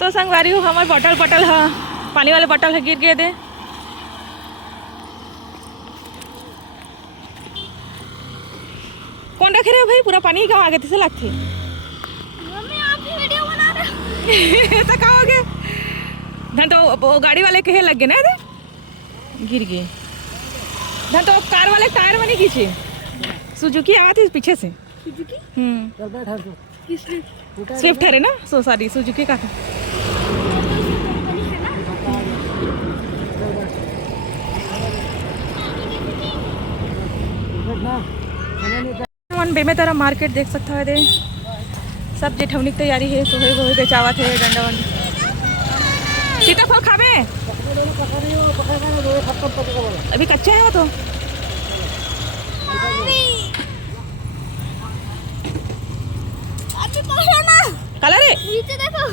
तो संगवारी हो हमारे बॉटल हाँ पानी वाले बॉटल है गिर गए दे। कौन रखे रहे भाई पूरा पानी कहाँ आ गए थे लगते मम्मी आप भी वीडियो बना रहे तो कहाँ हो गए धन तो वो गाड़ी वाले कहे लग गए ना दे गिर गए धन तो कार वाले टायर में नहीं खींचे सुजुकी आया थी पीछे से स्विफ्ट है ना सो सॉरी सुजुकी का था। बे में तेरा मार्केट देख सकता है दे सब जेठवनी की तैयारी है सोहे वही बेचावत है डंडा वंडा सीताफल खावे अभी कच्चे हैं वो तो कलर है नीचे देखो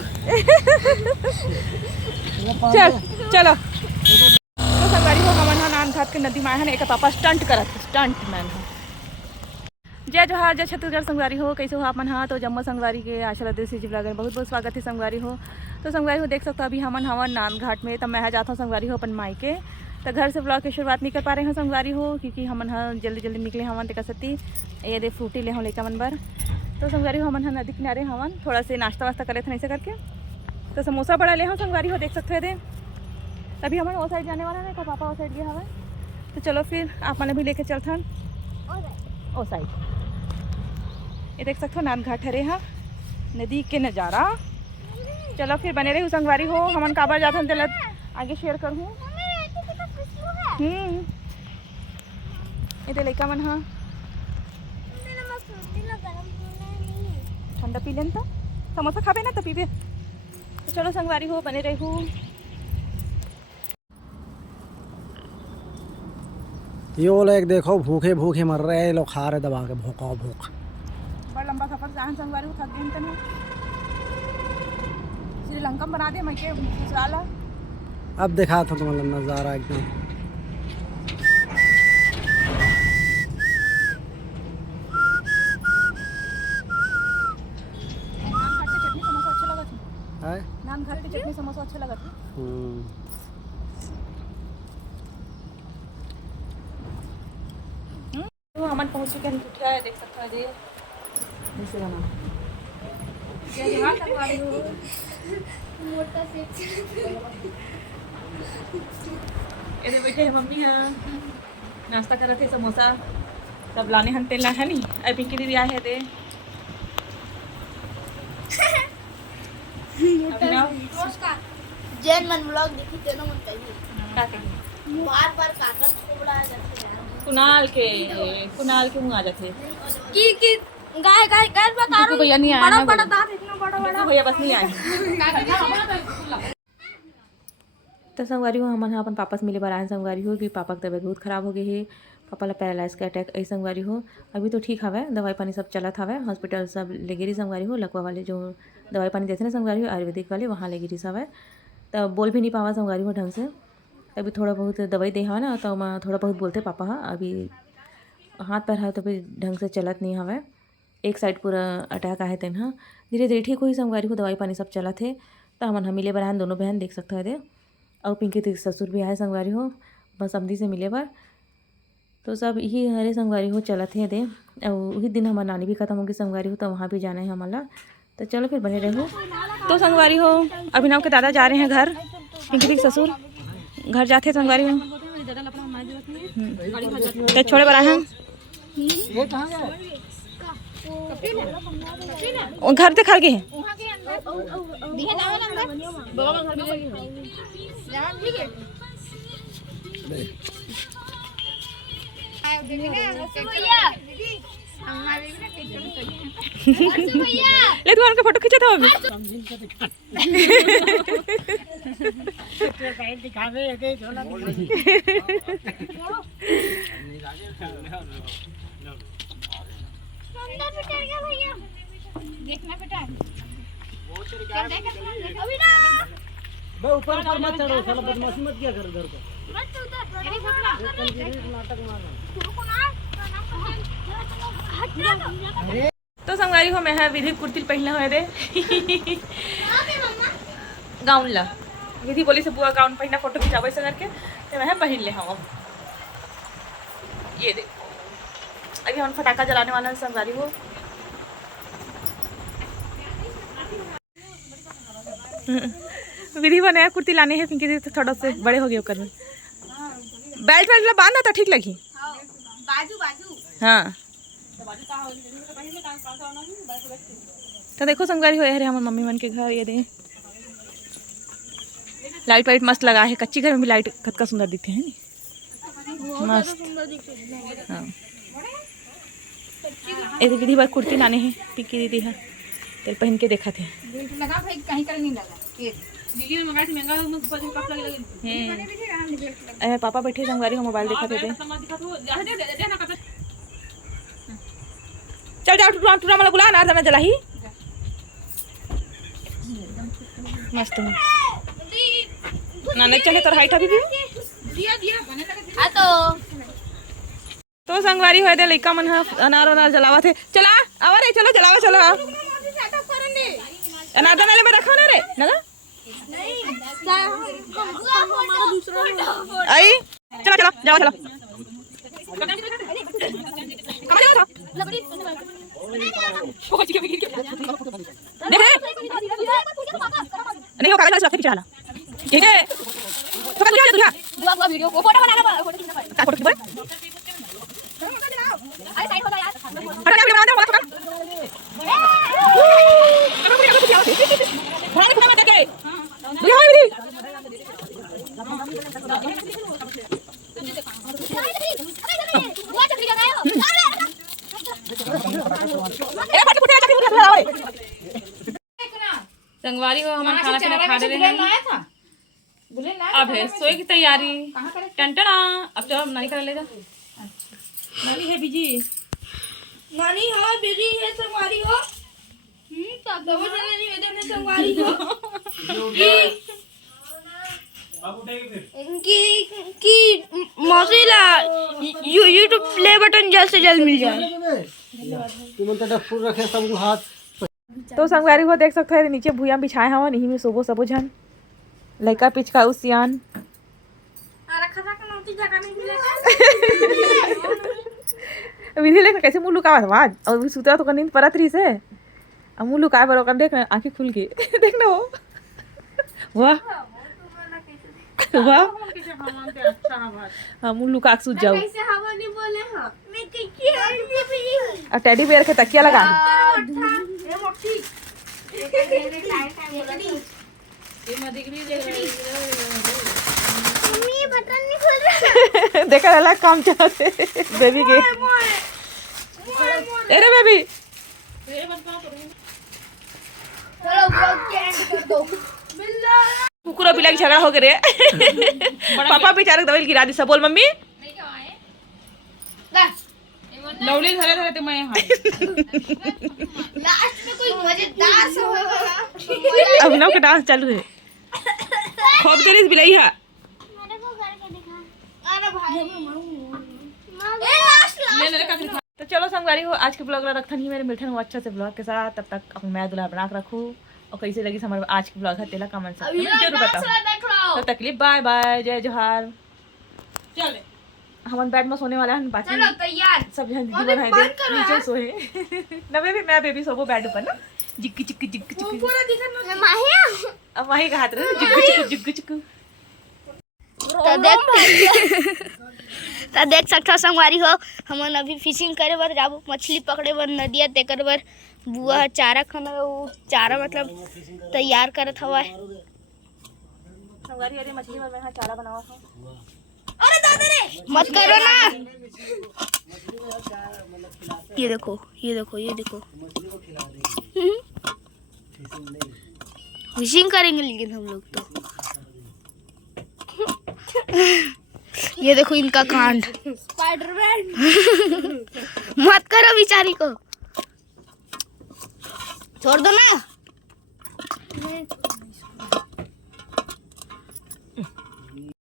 चलो तो संगवारी हो हमन हा नान घाट के नदी में है एक पापा स्टंट करत स्टंट मैन है जय जोहार जय छत्तीसगढ़ संगवारी हो कैसे हो आप मन हाँ तो जम्मू संगवारी के आशा देसी जी ब्लॉगर बहुत बहुत स्वागत है संगवारी हो। तो संगवारी हो देख सकते हो अभी हमन हवन नान घाट में तब मैं जाता हूँ संगवारी हो अपन माई के तो घर से ब्लॉग की शुरुआत नहीं कर पा रहे हैं संगवारी हो क्योंकि हमन हाँ जल्दी जल्दी निकले हवन ते सकती ये दे फ्रूटी ले हूँ लेकर मन बर तो संगवारी हो हमन हाँ नदी किनारे हवन थोड़ा से नाश्ता वास्ता करे थे ऐसे करके तो समोसा बड़ा ले हूँ संगवारी हो देख सकते थे तभी हमन वो साइड जाने वाला है तो पापा वो साइड गया हवा तो चलो फिर आप मैंने भी लेके चलते ओ साइड ये देख सकते हो नान घाट हरे हाँ नदी के नज़ारा। चलो फिर बने रही संगवारी हो हमन काबर जाते हैं चल आगे शेयर करूँ ये लड़का मन हाँ ठंडा पी लेन तो समोसा खाबे ना तो पीबे तो चलो संगवारी हो बने रही हूँ। ये वो लोग देखो भूखे भूखे मर रहे हैं लोग खा रहे दबा के भूखा भूख बड़ा लंबा सफर जहाँ संगवारी हो थक गए तने श्रीलंका बना दे मैं के ससुराल अब दिखा था तुम्हारा नज़ारा एकदम नान घाट के चटनी समोसा अच्छा लगा था। तो हमन पहुंच चुके हैं कुटिया है देख सकते हो जी ऐसे बना ये हां संगवारी हो मोटा से इधर बैठे हैं मम्मी हां नाश्ता कर रहे थे समोसा तब लाने हन तेल है नहीं आई पिंकी दीदी आए हैं दे नमस्कार जैन मन ब्लॉग देखी तेनो मन कहिए क्या कहिए बार काका छोड़ा जाते हैं कुणाल के मुंह आ जाते की गाय गाय गाय बता रहा भैया नहीं आया बड़ा दांत इतना बड़ा भैया बस नहीं आए तो संगवारी हो हमन अपन पापा से मिले बार आए संगवारी हो कि पापा की तबीयत बहुत खराब हो गई है पापा ला पैरालाइज का अटैक ऐसी संगवारी हो अभी तो ठीक हवे दवाई पानी सब चलत हवे हॉस्पिटल सब ले गिरी संगवारी हो लकवा वाले जो दवाई पानी देते ना संगवारी हो आयुर्वेदिक वाले वहाँ ले गिरी हवे तो बोल भी नहीं पावा संगवारी हो ढंग से अभी थोड़ा बहुत दवाई दे हवा ना तो मैं थोड़ा बहुत बोलते पापा हाँ अभी हाथ पैर है तो फिर ढंग से चलत नहीं हवे एक साइड पूरा अटैक आए तेन हाँ धीरे धीरे ठीक हुई संगवारी हो दवाई पानी सब चला थे तो हमन हम मिले बहन दोनों बहन देख सकते हैं दे और पिंकी के ससुर भी आए संगवारी हो बस अमदी से मिले बार तो सब यही हरे संगवारी हो चला थे दे और वही दिन हमारी नानी भी खत्म होगी संगवारी हो तो वहाँ भी जाना है हमारा तो चलो फिर बने रहो। तो संगवारी हो अभिनव के दादा जा रहे हैं घर पिंकी के ससुर घर जाते संगवारी हो तो छोड़े बड़ा हैं घर से खा गए हैं ले तू उनका फोटो खींचा था अभी देखना बेटा ऊपर ऊपर मत चढ़ो साला बदमाशी मत किया कर इधर तो संगवारी हो मैं विधि कुर्ती पहनले हुए दे गाउन ला विधि बोली से बुआ गाउन पहना फोटो खिंचावे से करके तो मैं पहन ले हम ये देखो अभी हम फटाका जलाने वाला है संगवारी हो। विधि बनाया कुर्ती लाने है पिंकी तो थोड़ा से बड़े हो गए कर बेल्ट वेल्ट बांधना था ठीक लगी बाजू बाजू हाँ तो देखो संगवारी हो रहे हमारे मम्मी मन के घर ये दे लाइट वाइट मस्त लगा है कच्ची घर में भी लाइट खतका सुंदर दिखते हैं मस्त हाँ ये विधि बार कुर्ती लाने हैं पिंकी दीदी है तेल पहन के देखा थे लगा भाई कहीं कर नहीं लगा दिल्ली में मंगाई थी महंगा कप लगे अरे पापा बैठे संगवारी को मोबाइल देखा थे चल जाओ टूरा वाला बुला ना जला ही मस्त ना नहीं चले तो हाइट अभी भी आ तो संगवारी होए दे लइका मन ह अनार जलावा थे चला आवा रे चलो जलावा चलो अनार दाने में रखा ना रे नगा आई चलो चलो जाओ चलो नहीं हो कागज रख पीछे ठीक है तो कर लिया बुआ वीडियो को फोटो बनाना फोटो खींचना का फोटो खींच अरे साइड हो जा यार हटा जा बना दे बना मत के बुआ मेरी बुआ चक्री का गायो ए फट फुटे चक्री उठा ओए संगवारी हो हम खाना पीना खा रहे हैं अब है सोए की तैयारी टंटना अब चलो नानी कर ले जा नानी है बिजी नानी हां बिजी है संगवारी हो तब दवा चले निवेदन है संगवारी हो कि मौसीला यूट्यूब प्ले बटन जल्द से जल्द मिल जाए तुम तो फूल रखे सब हाथ तो संगवारी को देख सकते हैं नीचे भूया बिछाए हवा नहीं में सोबो सबो झन लड़का पिचका उसियान विधि लेकर कैसे मुंह लुकावा आवाज और सुता तो नींद परत रही से अब मुंह लुकाए बरो कर देख आंखें खुल के देखना वो वाह वाह हाँ मुंह लुका सूझ जाओ और टेडी बेयर के तकिया लगा देखा अलग काम चलाते बेबी के अरे बेबी कुकुर बिल्ला की झगड़ा हो गए रे पापा बेचारे दवाई गिरा दी सब बोल मम्मी लवली धरे धरे मैं यहाँ लास्ट में कोई मजेदार सा होगा अभिनव के डांस चालू है खूब तेरी बिलाई है मेरे को करके दिखा अरे भाई ए लास्ट तो चलो संगवारी हो आज के ब्लॉग रखा नहीं मेरे मिलते हैं अच्छा से ब्लॉग के साथ तब तक अपने मैं दुल्हा बना के रखूँ और कैसे लगी हमारे आज की ब्लॉग है तेला कमेंट से जरूर बताओ तो तकलीफ बाय बाय जय जोहार चले हम बेड में सोने वाला है बाकी चलो तैयार सब जन दीदी बनाए दे नीचे सोए ना बेबी मैं बेबी सोबो बेड पर ना जिक्की चिक्की जिक्की चिक्की पूरा दिखा माहिया अब वही का हाथ रहे जिक्की चिक्की तो देख सकता संगवारी हो हमन अभी फिशिंग करे बर जाबो मछली पकड़े बर नदिया तेकर बर बुआ चारा खाना चारा मतलब तैयार करत हवा संगवारी अरे मछली में मैं चारा बनावा था अरे दादा रे मत करो ना ये देखो फिशिंग करेंगे लेकिन हम लोग तो ये देखो इनका कांड स्पाइडरमैन मत करो बेचारी को छोड़ दो ना